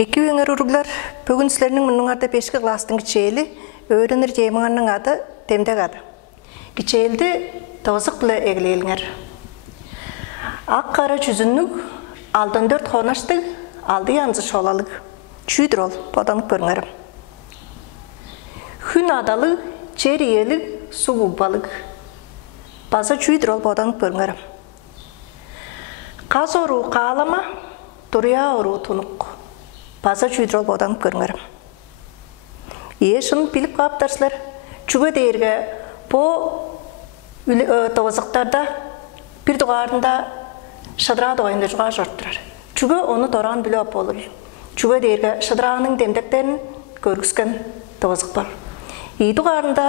Екі өңір ұрғылар, бүгін сілерінің мұныңарда 5 кластың кичейлі, өрінір жейміңанның ады темдек ады. Кичейлді тауызық білі әгілейліңер. Ақ қара жүзіннік, алдан 4 қонаштық, алды янзы шолалық. Чүйдір ол, поданық көріңерім. Хүн адалық, жер иелік, су бұлбалық. База чүйдір ол, поданық көріңерім. Қаз ору қалама, тұрия ору тұнық. База чүйдір ол, поданық көріңерім. Шының біліп қаптарсылар, чүгі дейірге по тауызықтарда бір дұғарында шыдыра дұғайында жұға жұрттырар. Чүгі оны торан білі ап olur. Чүгі дейірге шыдырағының демдектерін көргіскен тауызық бар. Дұғарында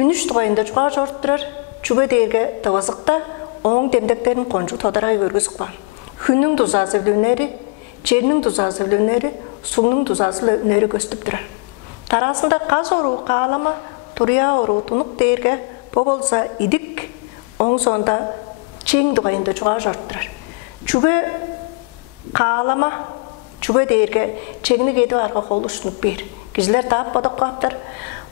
үніш дұғайында жұға жұрттырар. Чүгі дейірге тауызықта оң демдектерін қонжу тодарай көргісік бар. Хүннің дұзазы білінері, жерінің дұзазы білінері, суының дұзазы білінері көстіп тұрар. Тарасында қаз ору қалама, тұрия ору тұнық дейірге по болса идік, оң сонда чең дұғайында жұға жұрттырар. Чүгі қалама, чүгі дейірге чеңні кеді арға қолы ұшынып бер. Кізілер тап бадық қаптар.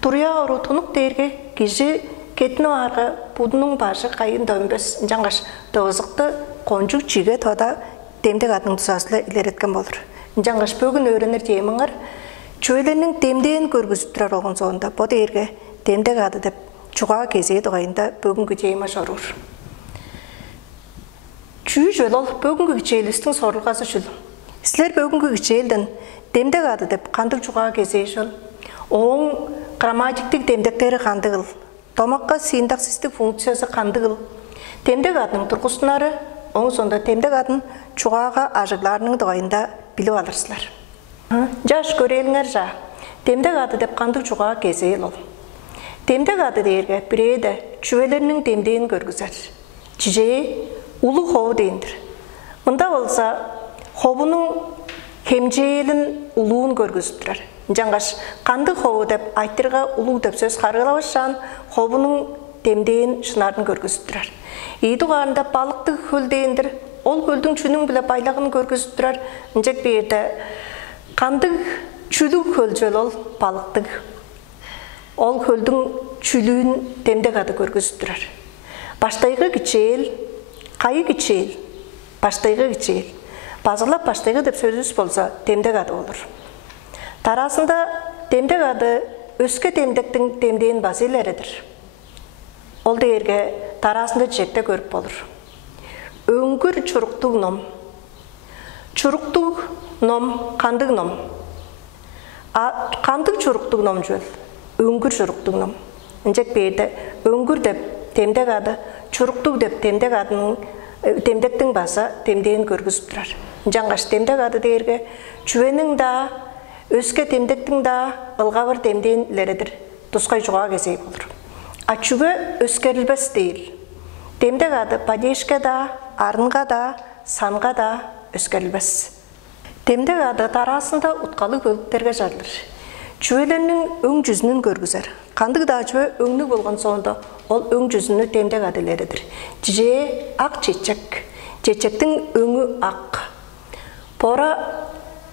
Тұрия ору тұнық дейірге кізі кетіні арға бұдының башы қайын дөмбес жаңғаш дауызықты қонжық жиге тода демдек адының тұсасылы илереткен болыр. Жаңғаш бөгін өрінір дейміңір, чөйленің демден көргізіп тұрар оғын соғында, бұ дейірге демдек ады деп чуға кезейді ғайында бөгінгі деймі жорыр. Чүй жөл ол бөгінгі кечейлістің сорылғасы жүл. Сілер бөгінгі кечейлдің демдек ады деп қандық чуға кезей жөл. Оң грамматиктік демдектері қандығыл. Томаққа синтаксистік функциясы қандығыл. Демдек адының тұрғысынары оң сонда демдек адын чуғаға ажыгларының дұғайында білу алырсылар. Жаш көреліңер жа, демдек ады деп қандық чуға кезейл ол. Демдек ады дейірге бірейді чүвелерінің демдейін көргізер. Чижей ұлы қоу дейіндір. Мұнда болса, қобының хемжейлін ұлуын көргізіп тұрар. Жаңғаш қандық қоу деп айттырға ұлу деп сөз қарғылауышан, қобының демдейін шынарын көргізіп тұрар. Идуғарында балықтық хөл дейіндір. Ол хөлдің чүнің біле байлығын көргізіп тұрар. Інжек берді. Қандық чүлік хөл жөл ол балықтық. Ол хөлдің чүлігін демдек ады көргізіп тұрар. Баштайғы кичел, қайы кичел, баштайғы кичел. Базылап баштайғы деп сөзіз болса демдек ады olur. Тарасында демдек ады өске демдектің демдейін базилерідір. Ол дейірге тарасында жекте көріп болыр. Өңгір чұрықтық ном. Чұрықтық ном, қандық ном. Қандық чұрықтық ном жөл. Өңгір чұрықтық ном. Інжек берді, өңгір деп демдек ады, чұрықтық деп демдек адының демдектің баса демдейін көргізіп тұрар. Жаңғаш демдек ады дейірге чүвенің да, өске демдектің да ылғавыр демдейін лередір. Тұсқай жұға кезей болыр. Ачүгі өскерілбес дейіл. Демдек ады падешке да, арынға да, санға да өскерілбес. Демдек ады тарасында ұтқалы көліктерге жарлыр. Чүвелерінің өң жүзінің көргізер. Қандық да чүве өңні болған соңында ол өң жүзіні демдек адылерідір. Же ақ чечек. Чечектің өңі ақ. Бора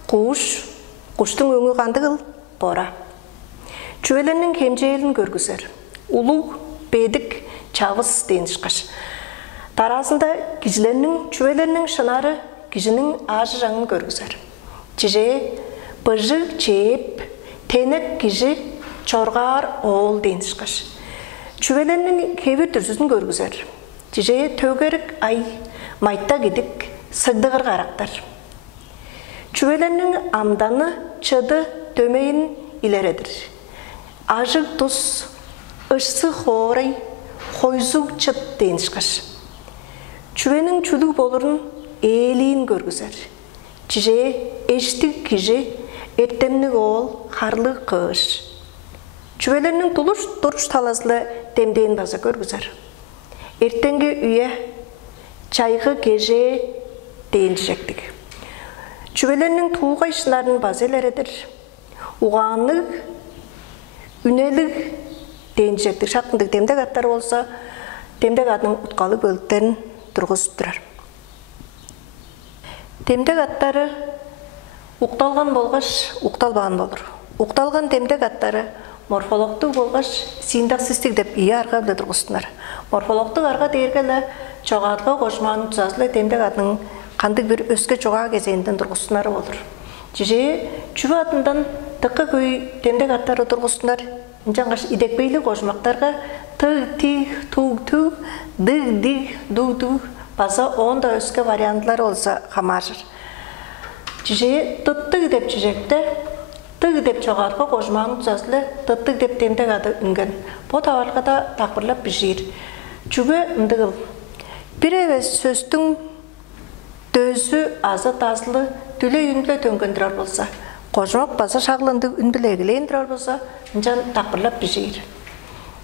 құш. Құштың өңі қандығыл бора. Чүвелерінің хемжейлін көргізер. Улу, бедік, чавыз дейін шықаш. Тарасында кижілерінің, чүвелерінің шынары кижінің ажы жаңын көргізер. Чеже бұжы, чеп, тенек кижі, чорғар, оғыл дейін шықаш. Чүвелерінің кебір түрсізін көргізер. Чеже төгерік ай, майтта кедік, сығдығыр қарақтар. Чүвелерінің амданы, чыды, төмейін илередір. Ажық тұс, ұшсы қорай, қойзуг чыт дейін шықаш. Чүвенің чүлік болырын елейін көргізер. Чеже ештік кежі, ертемнік ол қарлы қыш. Чүвелерінің тұрыш талазылы демдейін база көргізер. Ертенге үйе чайғы кеже дейін жектік. Чүвелерінің туғай шынарын базелередір. Уғанық, үнелік дейін жектік. Шақындық демдек аттар болса, демдек адының ұтқалы бөліктерін тұрғызып тұрар. Демдек аттары Укталган болгоч укталбаган болор. Укталган темдек аттары морфологтук болгоч синтаксистик деп ии арга биле тургустунар. Морфологтук арга дээргеле чогаарга кошманын тузасылы темдек атының кандык бир өскө чогаа кезеңден тургустунары болор. Жиже чүбө атындан тыкка көй темдек аттары тургустунар. Жаңгаш идекпейли кошмактарга тыг, тиг, туг, туг, дыг, диг, дуг, дуг баса онда өскө вариантлары болса хамашыр. Жиже тыттыг деп жижекте тыг деп чогаарга кошманын тузасылы тыттыг деп темдек аты үнген. Бу табаргада такбырлап бишир. Чүбө ындыгыл. Бир эбес сөздүн дөзү азы тазылы түлө үнлө төңгөндүрөр болса, кошмак баса шаглынды үн билегилендирер болса, жан такбырлап бишир.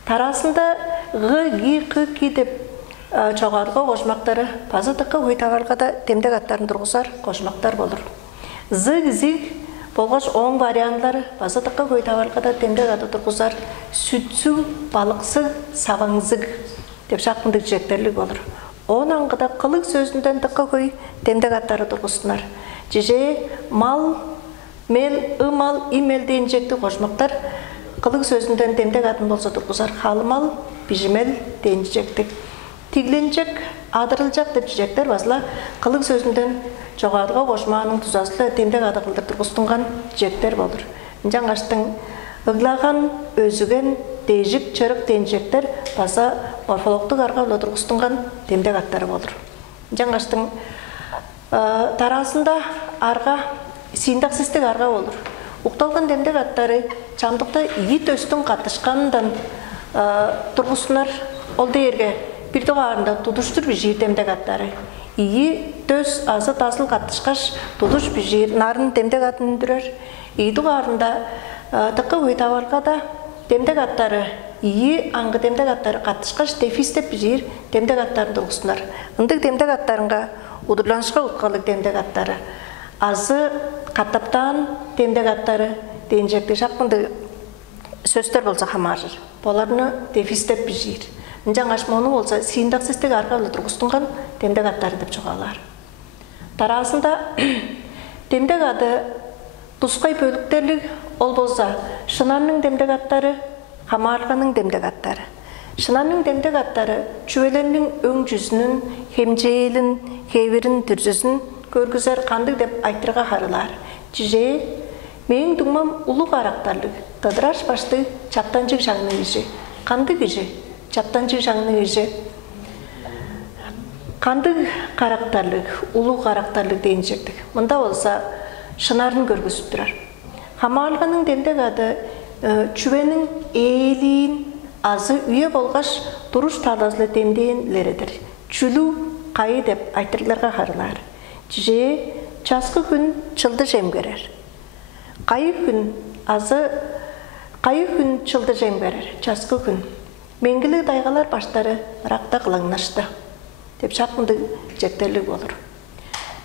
Тарасында г, ги, к, ки деп чогаарга кошмактары базы тыкка көй табаргада темдек аттарын тургузар кошмактар болор. Зыг, зиг болгоч оң вариантлары базы тыкка көй табаргада темдек аты тургузар сүтсүг, балыксыг, сабаңзыг деп шакындык жектерлик болор. Он аңгыда кылык сөзүндөн тыкка көй темдек аттары тургустунар. Жиже мал, мел, ымал, имел дейин жекти кошмактар кылык сөзүндөн темдек атын болсо тургузар халымал, бижимел дейин жектик. Тигленжек, адырылжак деп жектер басла кылык сөзүндөн жогаарга кошманын тузасылы темдек аты кылдыр тургустунган жектер болор. Жаңгаштын ыглаган, өзүген, дейжик, чырык дейин жектер баса морфологтук арга биле тургустунган темдек аттары болор. Жаңгаштын тарасында арга синтаксистик арга болор. Укталган темдек аттары чамдыкта ии төстүн катышкандан тургустунар. Ол дээрге бир тугаарында тудуштур бижир темдек аттары. Ии төс азы тасыл катышкаш тудуш бижир нарын темдек атын үндүрөр. Ии тугаарында тыкка көй табаргада темдек аттары ии аңгы темдек аттары катышкаш дефис деп бижир темдек аттарын тургустунар. Ындык темдек аттарынга удурланышка уткалык темдек аттары, азы каттаптан темдек аттары дейин жекти шакынды сөздөр болсо хамажыр. Боларны дефис деп бижир. Жаңгаш мону болсо синтаксистик арга биле тургустунган темдек аттары деп чогалар. Тарасында темдек аты тускай бөлүктерлик ол болса шынанның темдек аттары, хамаарганын темдек аттары. Шынанның темдек аттары чүбөлөрнүн өң жүзүнүн, хемжейлин, хебирин түрзүсүн көргүзөр кандык деп айтырга харылар. Жиже менин дуңмам улуг арактарлык, тыдыраш башты чаптанчык шаңны киши. Кандык киши? Чаптанчык шаңны киши. Кандык карактарлык, улуг арактарлык дейин жектик. Мында болса шынарын көргүзүп турар. Хамаарганын темдек аты чүбөнүн ээлин азы үйе болгаш туруш талазлы темдеенлеридир. Чүлүү кайы деп айтырларга харылар. Жиже часкы күн чылды жемгерер. Кайы күн азы кайы күн чылды жемгерер. Часкы күн. Меңгилик дайгалар баштары ракта кылаңнашты деп шакынды жектерлик болор.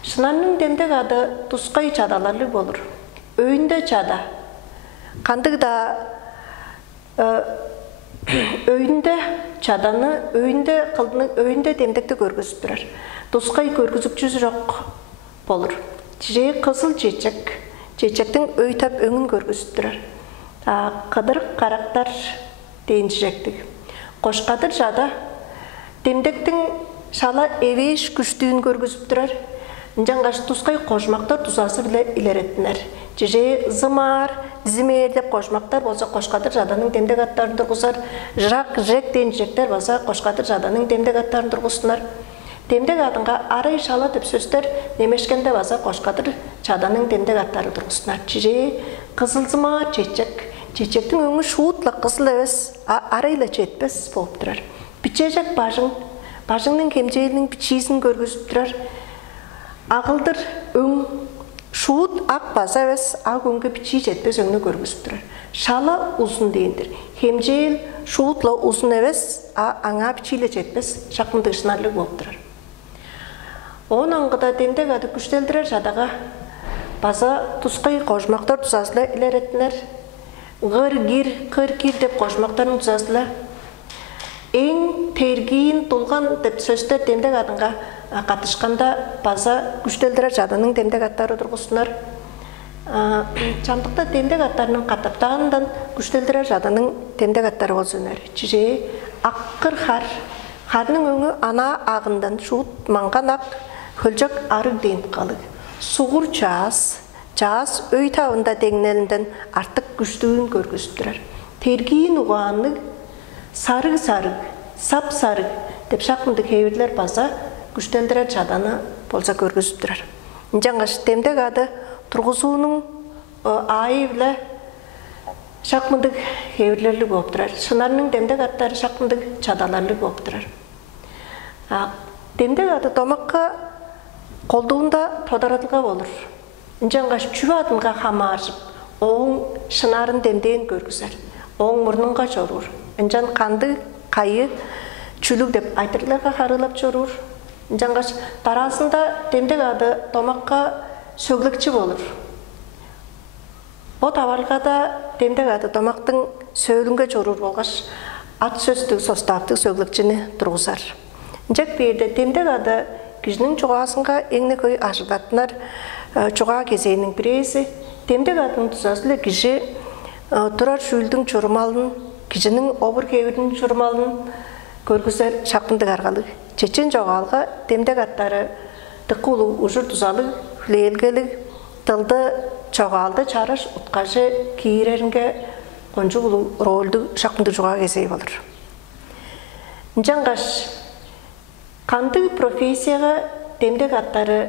Шынанның темдек аты тускай чадаларлык болор. Өйүндө чада. Кандык да өйүндө чаданы, өйүндө кылдыны, өйүндө темдекти көргөзүп турар. Тускай көргөзүкчүсү жок болор. Жиже кызыл чечек, чечектин өй тап өңүн көргөзүп турар. Кыдырык карактар дейин жектик. Кошкадыр жада темдектин шала эвеш күчтүүн көргөзүп турар. Жаңгаш тускай кошмактар тузасы биле илереттинер. Жиже зымар, зимер деп кошмактар болса кошкадыр жаданын темдек аттарын тургузар. Жак, жек дейин жектер болса кошкадыр жаданын темдек аттарын тургустунар. Темдек атынга арай шала деп сөздөр немешкенде болса кошкадыр жаданын темдек аттары тургустунар. Жиже кызыл зымар чечек. Чечектин өңү шуутла кызыл эбес, арайла жетпес болуп турар. Бичежек бажың, бажыңдын кемжейлинин бичисин көргөзүп турар. Агылдыр өң шуут ак база эбес, ак өңгө бичи жетпес өңнү көргөзүп турар. Шала узун дейиндир. Хемжейл шуутла узун эбес, аңа бичиле жетпес, шакындык шынарлык болуп турар. Он аңгыда темдек аты күчтөлдүрөр жадага база тускай кошмактар тузасылы илереттинер. Гыр-гир, кыр-кир деп кошмактардын тузасылы. Эң тергиин тулган деп сөздөр темдек атынга катышканда база күчтөлдүрөр жаданын темдек аттары тургустунар. Чамдықта демдек аттарының қатаптағындан күштелдірі жадының демдек аттары болсынар. Чиже аққыр қар, қарның өңі ана ағындан шуыт маңған ақ, хөлжак арық дейін қалыг. Суғыр жаз өй тауында деңнелінден артық күштігін көргізіп Тергейін ұғанлық сарыг, сап-сарыг деп шақмынды кейверлер база күштелдірі жаданы болса көргізіп тұрар. Жаңғаш демдек ады тұрғызуының айывлы шақмындық кейверлерлік болып тұрар. Шынарының демдек аттары шақмындық жадаларлық болып тұрар. Демдек ады домаққа қолдуында тодаратылға болыр. Жаңғаш чүбі адынға қама аршып, оң шынарын демдейін көргізер. Оң мұрныңға жорur. Инжан қанды қайы чүлік деп айтырларға қарылап жорur. Жаңғаш тарасында демдек ады домаққа сөглікчі болыр. О тавалға да демдек ады домақтың сөйлінге жорur болғаш ат сөстік состаптық сөглікчіні тұрғызар. Жак берді демдек ады кішінің жоғасынға еңіне көй ажыдатынар жоға кезейінің біресі. Демдек адының тұзасылы кіші тұрар шүлдің чұрмалын, кішінің обыр кеудің чұрмалын көргізер шақпындық арғалық. Чечен жоғалға демдек аттары тыққылы ұжыр тұзалық, хүлелгелік, тылды жоғалды чараш ұтқажы кейерерінге қонжы ұлы ролді шақпындық жоға кезей болыр. Жаңғаш қанды профессияға демдек аттары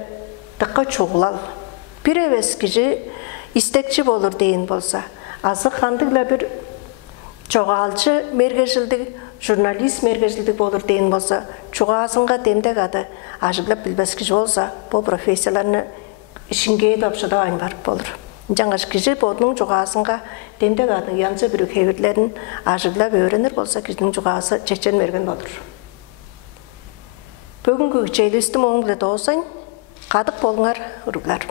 тыққа чоғылал. Бір әвес кіші истекші болыр дейін болса, азы қандығыла бір жоғалчы мергежілдік, журналист мергежілдік болыр дейін болса, чоғасынға демдек ады ажыглап білбәс кіші болса, бұл профессияларыны ішінге допшыда айын барып болыр. Жаңғаш кіші бодының жоғасынға демдек адының янсы бір кевірлерін ажыглап өренір болса, кішінің жоғасы чечен мерген болыр. Бүгінгі кечейлістім оңғылы доғысайн, қадық болыңар ұрғылар.